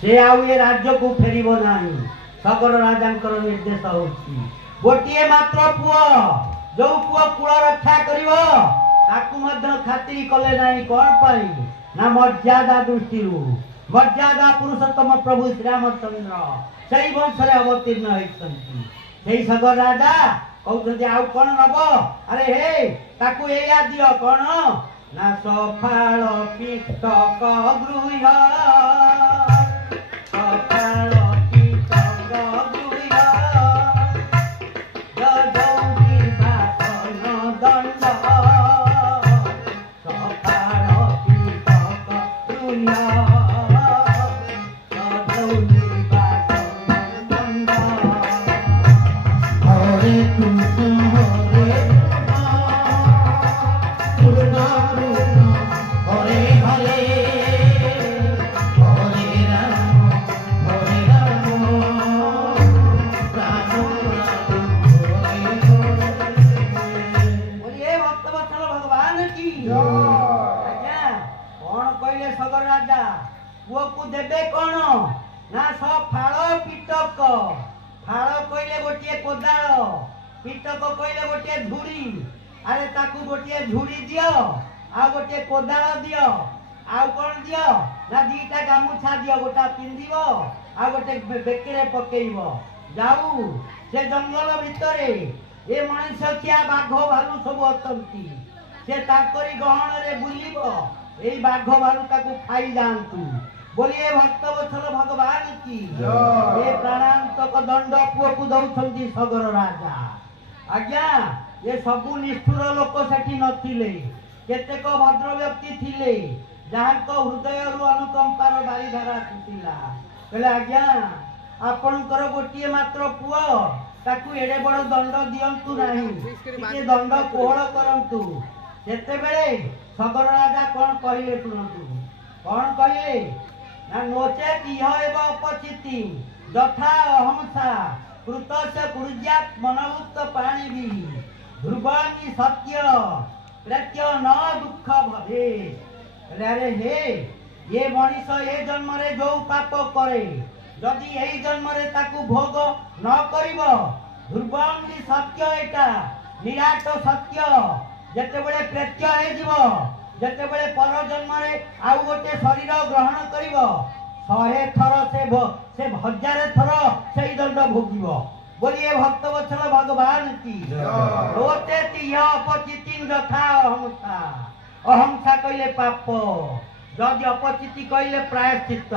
से आउ ए राज्य को फेरिबो नाही। सगर राजांकर निर्देश होछि गोटिए मात्र पुओ जो पुओ कुल रक्षा करिवो ताकू मध्य खातिरी कले नाही। कोन पाई ना मर्यादा दृष्टि मर्यादा पुरुषोत्तम प्रभु श्री रामचंद्र सही वंश अवतीर्ण होती सगर राजा कहते आउ कौन नब अरे हे ताकू एया दियो कौन ना सफाल पितक गृह सफाल पितक गृह जदौरी भाषण दंड सफाल पितक गृह सगर राजा पुओ को देबे कौन ना सब फाड़ पिटक फाड़ कहले गोटे कोदाल पिटक कहले गोटे झुड़ी अरे ताकू गोटे झुड़ी दियो आ गोटे कोदाल दियो आ कौन दियो ना दीटा गामुछा दियो गोटा पिंदिबो आ गोटे बेकेरे पकेइबो जाऊ से जंगल भितरे ए मनुष्य किया बाघ भालू सब अतंती से ताकरी गहन रे बुलिबो एई बाघ भालू ताकू खाई जानतु बोलिए भक्तवत्सल भगवान की ए प्राणांतक दंड पुओ को दउछंती सगर राजा आज्ञा ये सबु निष्ठुर लोक सेठी नथिले केतेक भद्र व्यक्ति थिले जहांको हृदय रु अनुकंपार बारीधारा छुटिला कहले आज्ञा आपनकर गोटिए मात्र पुओ ताकू एडे बड़ दंड दियंतु नाही टिके दंड कोहळ करंतु सेते बेले सगर राजा कौन कहले शुणु कौन कहले ना नोचेत इह एव अपचिति यथा अहंसा कृतस्य कुर्यात् मनमुक्त पाणी भी ध्रुवानी सत्य प्रत्य न दुख भवे। अरे हे ये मनीष ए जन्म रे जो पाप करे जदि एई जन्म रे ताकू भोग न करिवो ध्रुवानी सत्य एटा निराट सत्य जते बळे प्रत्य हे जीव जते बळे पर जन्म रे आउ गोटे शरीर ग्रहण करिवो 100 थर से 1000 थर सेई दंड भोगिवो। बोलिए भक्तवत्सल भगवान की रोते तिह अपचिति यथा अहंसा अहंसा कहले पाप जदि अपचिति कहले प्रायश्चित्त।